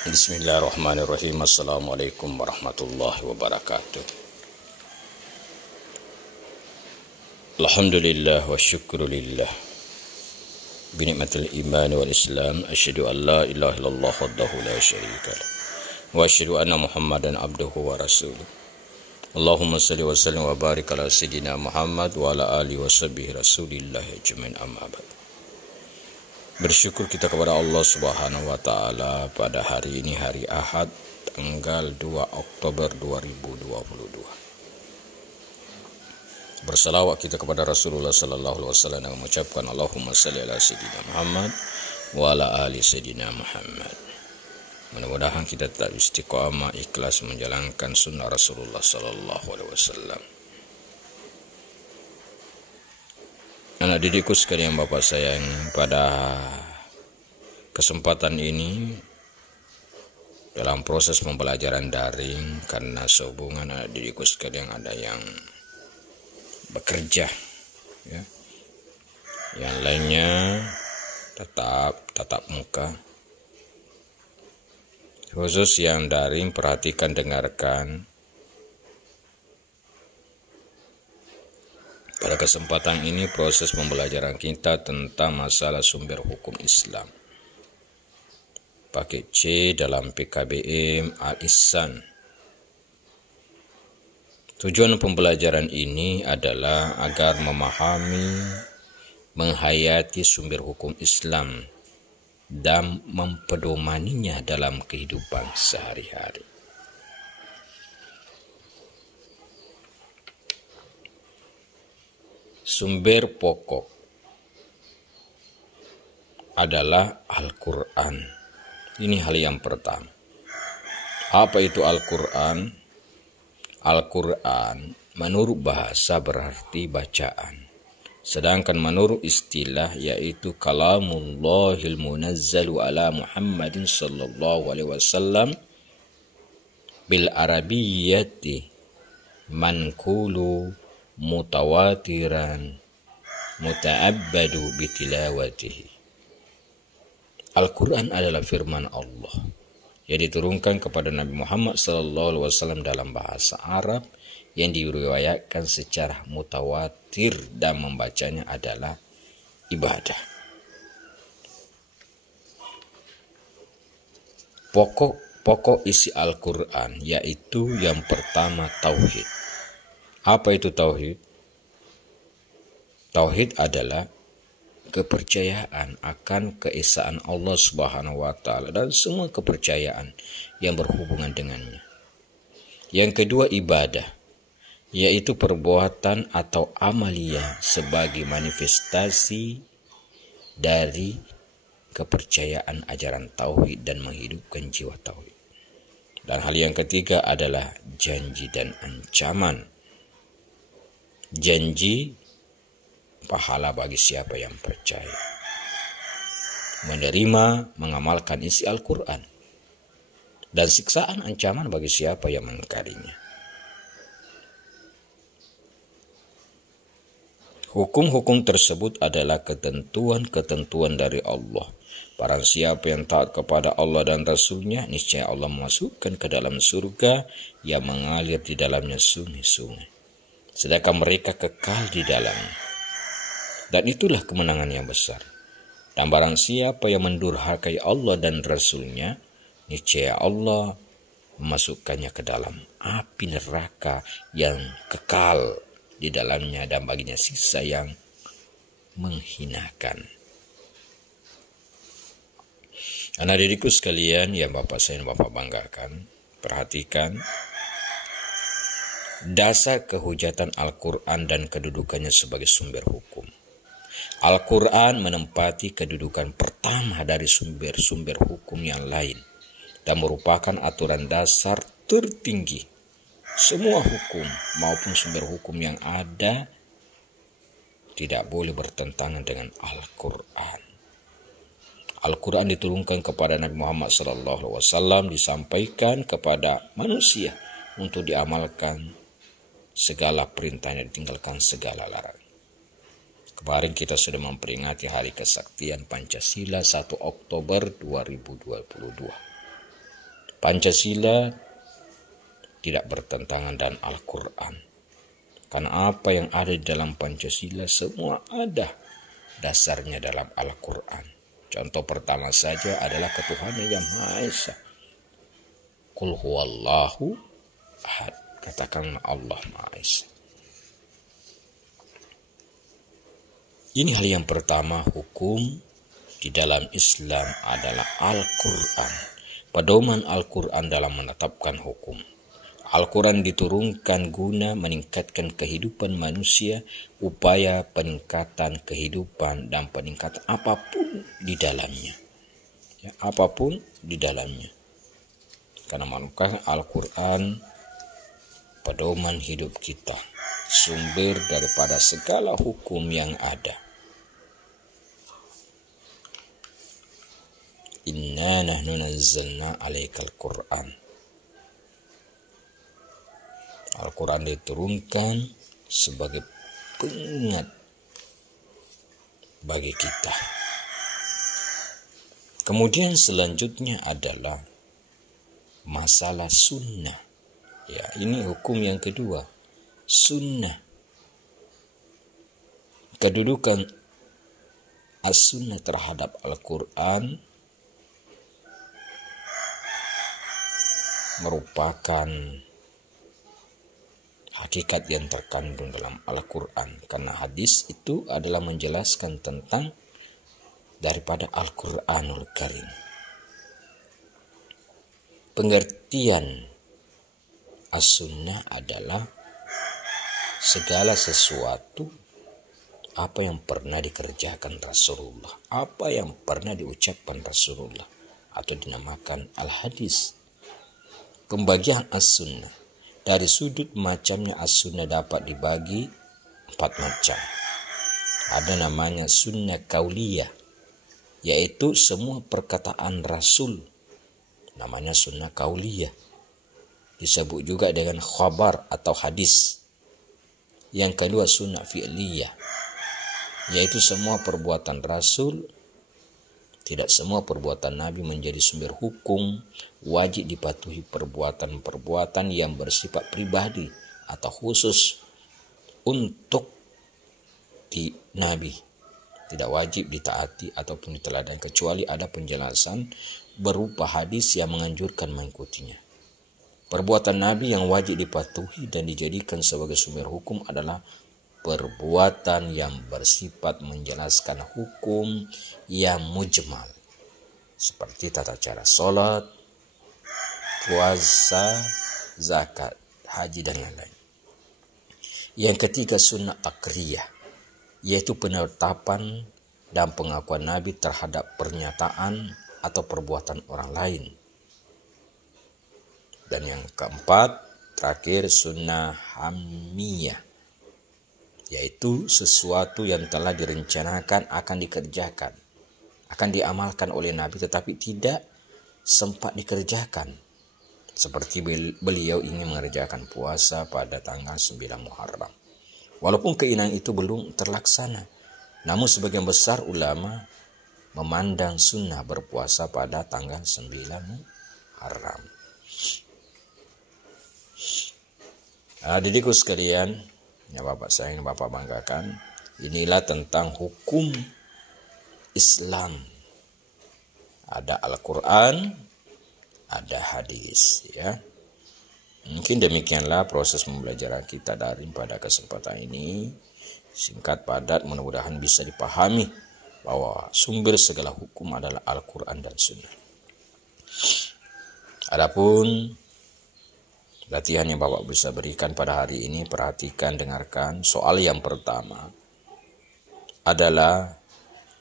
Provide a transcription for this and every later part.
Bismillahirrahmanirrahim. Assalamualaikum warahmatullahi wabarakatuh. Alhamdulillah wa syukrulillah binikmatil iman wal islam. Asyhadu an la ilaha illallah wahdahu la syarika lah wa asyhadu anna muhammadan abduhu wa rasuluh. Allahumma salli wa sallim wa barik ala sayyidina Muhammad wa ala alihi wa sahbihi rasulillah ajmain, amma ba'd. Bersyukur kita kepada Allah Subhanahu wa taala pada hari ini, hari Ahad, tanggal 2 Oktober 2022. Bersalawat kita kepada Rasulullah sallallahu alaihi wasallam dan mengucapkan Allahumma shalli ala sayyidina Muhammad wa ala ali sayyidina Muhammad. Mudah-mudahan kita tetap istiqamah, ikhlas menjalankan sunnah Rasulullah sallallahu alaihi wasallam. Anak didikku sekalian, Bapak sayang, pada kesempatan ini dalam proses pembelajaran daring, karena sehubungan anak didikku sekalian ada yang bekerja, ya, yang lainnya tetap tatap muka. Khusus yang daring, perhatikan, dengarkan. Pada kesempatan ini proses pembelajaran kita tentang masalah sumber hukum Islam. Paket C dalam PKBM Al-Ihsan. Tujuan pembelajaran ini adalah agar memahami, menghayati sumber hukum Islam dan mempedomaninya dalam kehidupan sehari-hari. Sumber pokok adalah Al-Quran. Ini hal yang pertama. Apa itu Al-Quran? Al-Quran menurut bahasa berarti bacaan. Sedangkan menurut istilah yaitu kalamullahil munazzalu ala Muhammadin sallallahu alaihi wasallam bil arabiyyati manqulu mutawatiran muta'abbadu bitilawatihi. Al-Quran adalah firman Allah yang diturunkan kepada Nabi Muhammad SAW dalam bahasa Arab yang diriwayatkan secara mutawatir dan membacanya adalah ibadah. Pokok isi Al-Quran yaitu yang pertama tauhid. Apa itu tauhid? Tauhid adalah kepercayaan akan keesaan Allah Subhanahu wa taala dan semua kepercayaan yang berhubungan dengannya. Yang kedua ibadah, yaitu perbuatan atau amaliyah sebagai manifestasi dari kepercayaan ajaran tauhid dan menghidupkan jiwa tauhid. Dan hal yang ketiga adalah janji dan ancaman. Janji pahala bagi siapa yang percaya, menerima, mengamalkan isi Al-Quran, dan siksaan ancaman bagi siapa yang mengingkarinya. Hukum-hukum tersebut adalah ketentuan-ketentuan dari Allah. Barang siapa yang taat kepada Allah dan Rasul-Nya, niscaya Allah memasukkan ke dalam surga yang mengalir di dalamnya sungai-sungai, sedangkan mereka kekal di dalamnya. Dan itulah kemenangan yang besar. Dan barang siapa yang mendurhakai Allah dan Rasul-Nya, niscaya Allah memasukkannya ke dalam api neraka yang kekal di dalamnya dan baginya siksa yang menghinakan. Anak didikku sekalian yang Bapak sayang, Bapak banggakan, perhatikan dasar kehujatan Al-Quran dan kedudukannya sebagai sumber hukum. Al-Quran menempati kedudukan pertama dari sumber-sumber hukum yang lain dan merupakan aturan dasar tertinggi. Semua hukum maupun sumber hukum yang ada tidak boleh bertentangan dengan Al-Quran. Al-Quran diturunkan kepada Nabi Muhammad SAW, disampaikan kepada manusia untuk diamalkan segala perintahnya, ditinggalkan segala larangan. Kemarin kita sudah memperingati Hari Kesaktian Pancasila 1 Oktober 2022. Pancasila tidak bertentangan dengan Al-Quran. Karena apa yang ada di dalam Pancasila semua ada dasarnya dalam Al-Quran. Contoh pertama saja adalah ketuhanan yang Maha Esa. Qul huwallahu ahad. Katakan Allah Maha Esa. Ini hal yang pertama, hukum di dalam Islam adalah Al-Quran. Pedoman Al-Quran dalam menetapkan hukum. Al-Quran diturunkan guna meningkatkan kehidupan manusia, upaya peningkatan kehidupan dan peningkatan apapun di dalamnya. Ya, apapun di dalamnya. Karena maka Al-Quran pedoman hidup kita, sumber daripada segala hukum yang ada. Inna nahnu nazzalna 'alaikal Qur'an. Al-Quran diturunkan sebagai pengingat bagi kita. Kemudian selanjutnya adalah masalah sunnah. Ya, ini hukum yang kedua, sunnah. Kedudukan as-sunnah terhadap Al-Quran merupakan hakikat yang terkandung dalam Al-Quran. Karena hadis itu adalah menjelaskan tentang daripada Al-Quranul Karim. Pengertian as-sunnah adalah segala sesuatu apa yang pernah dikerjakan Rasulullah, apa yang pernah diucapkan Rasulullah, atau dinamakan al-hadis. Pembagian as-sunnah. Dari sudut macamnya as-sunnah dapat dibagi 4 macam. Ada namanya sunnah kauliyah, yaitu semua perkataan Rasul. Namanya sunnah kauliyah. Disebut juga dengan khabar atau hadis. Yang kedua sunnah fi'liyah, yaitu semua perbuatan Rasul. Tidak semua perbuatan Nabi menjadi sumber hukum, wajib dipatuhi perbuatan-perbuatan yang bersifat pribadi atau khusus untuk di Nabi. Tidak wajib ditaati ataupun diteladan kecuali ada penjelasan berupa hadis yang menganjurkan mengikutinya. Perbuatan Nabi yang wajib dipatuhi dan dijadikan sebagai sumber hukum adalah perbuatan yang bersifat menjelaskan hukum yang mujmal, seperti tata cara sholat, puasa, zakat, haji, dan lain-lain. Yang ketiga sunnah takriyah, yaitu penetapan dan pengakuan Nabi terhadap pernyataan atau perbuatan orang lain. Dan yang keempat, terakhir sunnah hamiyah, yaitu sesuatu yang telah direncanakan akan dikerjakan, akan diamalkan oleh Nabi tetapi tidak sempat dikerjakan. Seperti beliau ingin mengerjakan puasa pada tanggal 9 Muharram. Walaupun keinginan itu belum terlaksana, namun sebagian besar ulama memandang sunnah berpuasa pada tanggal 9 Muharram. Didikku sekalian, ya Bapak sayang, Bapak banggakan, inilah tentang hukum Islam. Ada Al-Quran, ada hadis, ya. Mungkin demikianlah proses pembelajaran kita dari pada kesempatan ini. Singkat padat, mudah-mudahan bisa dipahami bahwa sumber segala hukum adalah Al-Quran dan Sunnah. Adapun latihan yang Bapak bisa berikan pada hari ini, perhatikan, dengarkan. Soal yang pertama adalah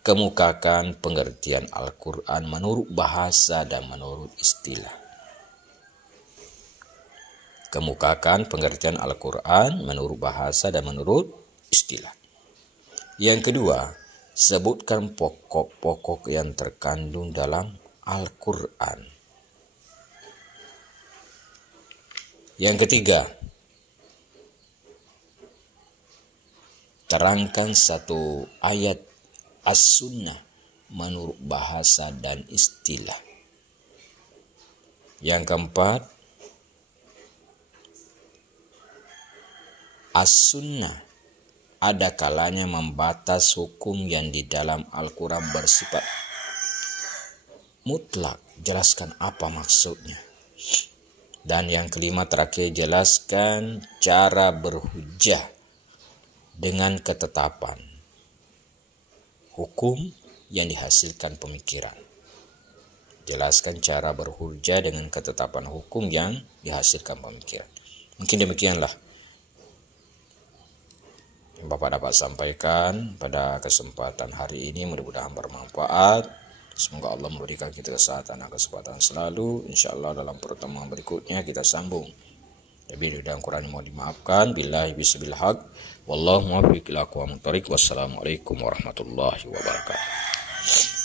kemukakan pengertian Al-Quran menurut bahasa dan menurut istilah. Kemukakan pengertian Al-Quran menurut bahasa dan menurut istilah. Yang kedua, sebutkan pokok-pokok yang terkandung dalam Al-Quran. Yang ketiga, terangkan satu ayat as-sunnah menurut bahasa dan istilah. Yang keempat, as-sunnah ada kalanya membatas hukum yang di dalam Al-Quran bersifat mutlak. Jelaskan apa maksudnya. Dan yang kelima terakhir, jelaskan cara berhujjah dengan ketetapan hukum yang dihasilkan pemikiran. Jelaskan cara berhujjah dengan ketetapan hukum yang dihasilkan pemikiran. Mungkin demikianlah yang Bapak dapat sampaikan pada kesempatan hari ini. Mudah-mudahan bermanfaat. Semoga Allah memberikan kita kesehatan dan kesempatan selalu. Insya Allah dalam pertemuan berikutnya kita sambung. Lebih dan kurang mohon dimaafkan. Billahi bisabil haq. Wallahu muwaffiq ila aqwamit thoriq. Wassalamualaikum warahmatullahi wabarakatuh.